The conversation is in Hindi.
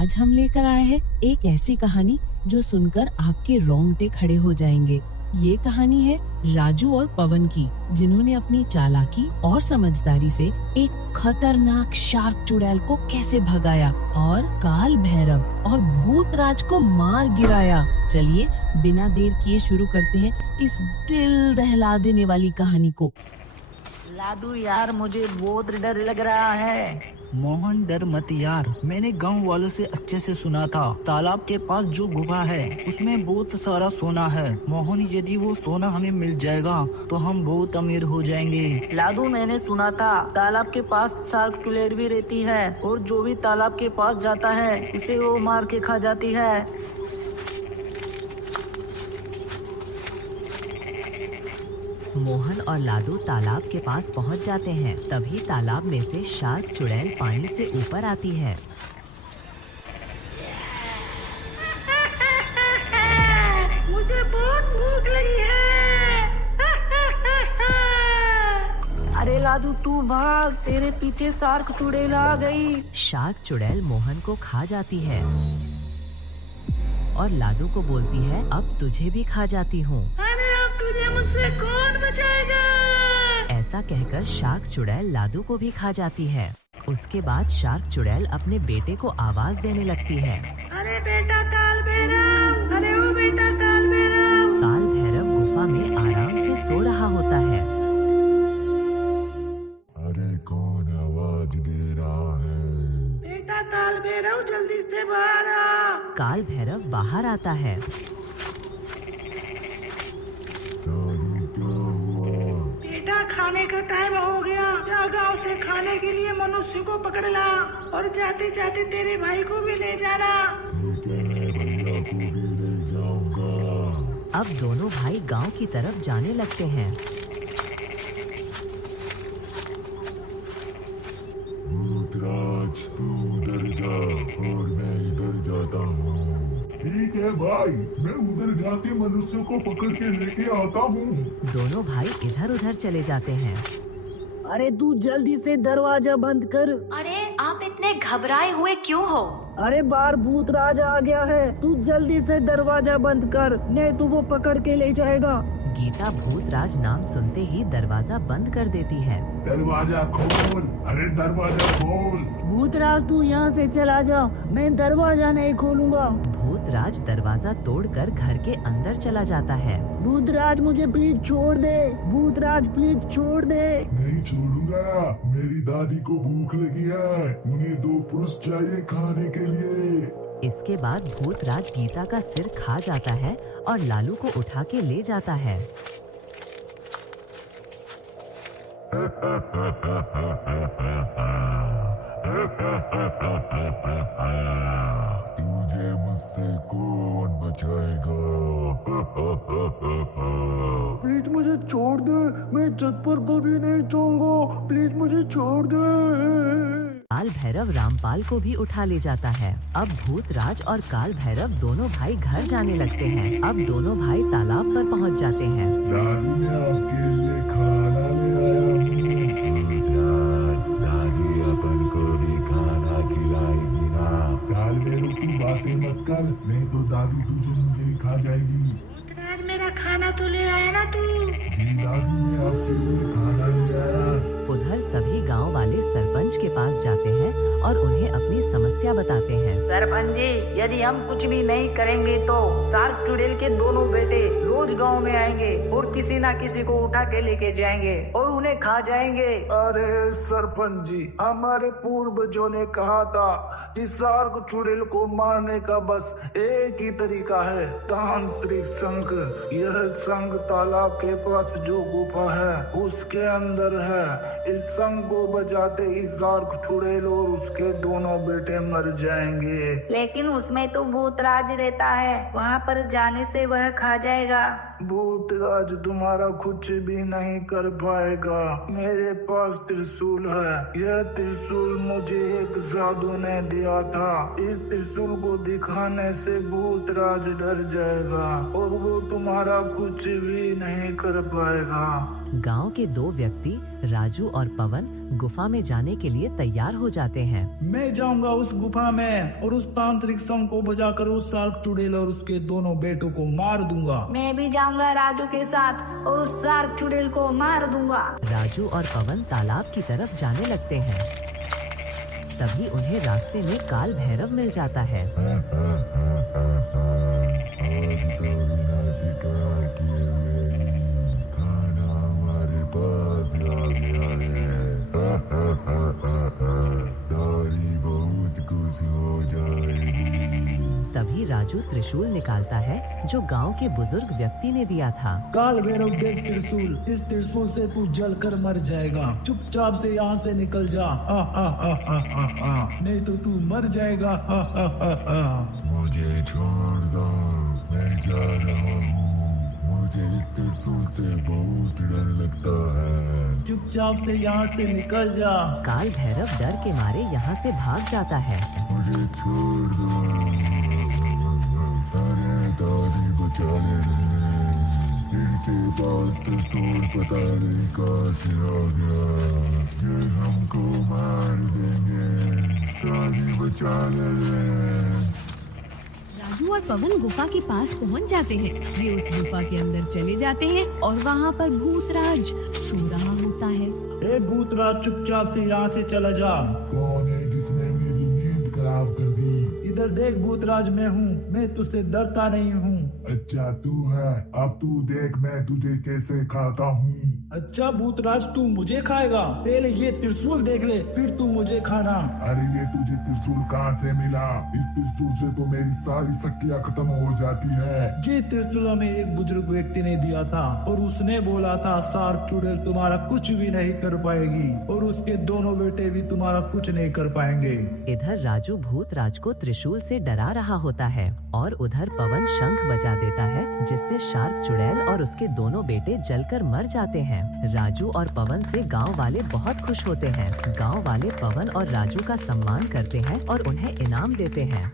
आज हम लेकर आए हैं एक ऐसी कहानी जो सुनकर आपके रोंगटे खड़े हो जाएंगे। ये कहानी है राजू और पवन की, जिन्होंने अपनी चालाकी और समझदारी से एक खतरनाक शार्क चुड़ैल को कैसे भगाया और काल भैरव और भूतराज को मार गिराया। चलिए बिना देर किए शुरू करते हैं इस दिल दहला देने वाली कहानी को। लाडू यार, मुझे बहुत डर लग रहा है। मोहन डर मत यार, मैंने गांव वालों से अच्छे से सुना था तालाब के पास जो गुफा है उसमें बहुत सारा सोना है। मोहन, यदि वो सोना हमें मिल जाएगा तो हम बहुत अमीर हो जाएंगे। लाडू, मैंने सुना था तालाब के पास शार्क चुड़ैल भी रहती है और जो भी तालाब के पास जाता है उसे वो मार के खा जाती है। मोहन और लाडू तालाब के पास पहुंच जाते हैं। तभी तालाब में से शार्क चुड़ैल पानी से ऊपर आती है। मुझे बहुत भूख लगी है। अरे लाडू, तू भाग, तेरे पीछे शार्क चुड़ैल आ गई। शार्क चुड़ैल मोहन को खा जाती है और लाडू को बोलती है, अब तुझे भी खा जाती हूँ। तुझे मुझसे कौन बचाएगा? ऐसा कहकर शार्क चुड़ैल लाडू को भी खा जाती है। उसके बाद शार्क चुड़ैल अपने बेटे को आवाज देने लगती है। अरे बेटा काल भैरव, अरे ओ बेटा काल भैरव। काल भैरव गुफा में आराम से सो रहा होता है। अरे कौन आवाज दे रहा है? बेटा काल भैरव, जल्दी से बाहर आ। काल भैरव बाहर आता है। बेटा, खाने का टाइम हो गया। जा गांव से खाने के लिए मनुष्य को पकड़ ला और जाते जाते तेरे भाई को भी ले जाना। ठीक है, मैं भैया को भी ले जाऊंगा। अब दोनों भाई गांव की तरफ जाने लगते हैं। भूतराज, तू उधर जा और मैं इधर जाता हूँ। ठीक है भाई, मैं उधर जाके मनुष्य को पकड़ के लेके आता हूँ। दोनों भाई इधर उधर चले जाते हैं। अरे तू जल्दी से दरवाजा बंद कर। अरे आप इतने घबराए हुए क्यों हो? अरे बाहर भूतराज आ गया है, तू जल्दी से दरवाजा बंद कर, नहीं तो वो पकड़ के ले जाएगा। गीता भूतराज नाम सुनते ही दरवाजा बंद कर देती है। दरवाजा खोल, अरे दरवाजा खोल। भूतराज, तू यहाँ से चला जा, मैं दरवाजा नहीं खोलूंगा। भूतराज दरवाजा तोड़कर घर के अंदर चला जाता है। भूतराज, मुझे प्लीज छोड़ दे। भूतराज, प्लीज छोड़ दे। नहीं छोड़ूंगा, मेरी दादी को भूख लगी है, उन्हें 2 पुरुष चाहिए खाने के लिए। इसके बाद भूतराज गीता का सिर खा जाता है और लालू को उठा के ले जाता है। तुझे मुझसे कौन बचाएगा? प्लीज मुझे छोड़ दे, मैं छत पर कभी नहीं जाऊंगा। प्लीज मुझे छोड़ दे। काल भैरव रामपाल को भी उठा ले जाता है। अब भूतराज और काल भैरव दोनों भाई घर जाने लगते हैं। अब दोनों भाई तालाब पर पहुंच जाते हैं। दादी, मैं आपके लिए खाना ले आया हूँ। भूतराज, दादी अपन को भी खाना खिलाएगी ना? काल भैरव, तू बातें मत कर, नहीं तो दादी तुझे मुझे खा जाएगी। भूतराज, मेरा खाना तो ले आया ना तू? जी दादी, मैं आपके लिए खाना ले आया। उधर सभी गांव वाले सरपंच के पास जाते हैं और उन्हें अपनी समस्या बताते हैं। सरपंच जी, यदि हम कुछ भी नहीं करेंगे तो शार्क चुड़ैल के दोनों बेटे रोज गांव में आएंगे और किसी ना किसी को उठा के लेके जाएंगे और उन्हें खा जाएंगे। अरे सरपंच जी, हमारे पूर्वजों ने कहा था कि शार्क चुड़ैल को मारने का बस एक ही तरीका है, तांत्रिक शंख। यह शंख तालाब के पास जो गुफा है उसके अंदर है। इस शंख को बजाते ही शार्क चुड़ैल और उसके दोनों बेटे मर जाएंगे। लेकिन उसमें तो भूतराज रहता है, वहाँ पर जाने से वह खा जाएगा। भूतराज तुम्हारा कुछ भी नहीं कर पाएगा। मेरे पास त्रिशूल है। यह त्रिशूल मुझे एक साधु ने दिया था। इस त्रिशूल को दिखाने से भूतराज डर जाएगा और वो तुम्हारा कुछ भी नहीं कर पाएगा। गांव के 2 व्यक्ति राजू और पवन गुफा में जाने के लिए तैयार हो जाते हैं। मैं जाऊंगा उस गुफा में और उस तांत्रिक शंख को बजाकर उस शार्क चुड़ैल और उसके दोनों बेटों को मार दूंगा। मैं भी जाऊंगा राजू के साथ और उस शार्क चुड़ैल को मार दूंगा। राजू और पवन तालाब की तरफ जाने लगते हैं। तभी उन्हें रास्ते में काल भैरव मिल जाता है। आज तो बिना शिकार किए हुए ही खाना हमारे पास आ गया है। तारी बहुत खुश हो जाएगी। तभी राजू त्रिशूल निकालता है जो गांव के बुजुर्ग व्यक्ति ने दिया था। काल भैरव देख त्रिशूल, इस त्रिशूल से तू जलकर मर जाएगा। चुपचाप से यहाँ से निकल जा। नहीं तो तू मर जाएगा। मुझे छोड़ दो, मैं जा रहा हूँ। मुझे इस त्रिशूल से बहुत डर लगता है। चुपचाप से यहाँ से निकल जा। काल भैरव डर के मारे यहाँ से भाग जाता है। मुझे छोड़ दो। अरे दादी बचा ले रहे। इनके पास त्रिशूल पता नहीं कहाँ से आ गया। ये हमको मार देंगे। दादी बचा ले रहे। राजू और पवन गुफा के पास पहुंच जाते हैं। वे उस गुफा के अंदर चले जाते हैं और वहां पर भूतराज सो रहा होता है। ए भूतराज, चुपचाप से यहाँ से चला जा। कौन है जिसने मेरी नींद खराब कर दी? इधर देख भूतराज, मैं हूँ। मैं तुझसे डरता नहीं हूँ। अच्छा तू है। अब तू देख मैं तुझे कैसे खाता हूँ। अच्छा भूतराज, तू मुझे खाएगा? पहले ये त्रिशूल देख ले, फिर तू मुझे खाना। अरे ये तुझे त्रिशूल कहाँ से मिला? इस त्रिशूल से तो मेरी सारी शक्तियाँ खत्म हो जाती है। ये त्रिशूल हमें एक बुजुर्ग व्यक्ति ने दिया था और उसने बोला था शार्क चुड़ैल तुम्हारा कुछ भी नहीं कर पाएगी और उसके दोनों बेटे भी तुम्हारा कुछ नहीं कर पाएंगे। इधर राजू भूतराज को त्रिशूल से डरा रहा होता है और उधर पवन शंख बजा देता है जिससे शार्क चुड़ैल और उसके दोनों बेटे जलकर मर जाते हैं। राजू और पवन से गांव वाले बहुत खुश होते हैं। गांव वाले पवन और राजू का सम्मान करते हैं और उन्हें इनाम देते हैं।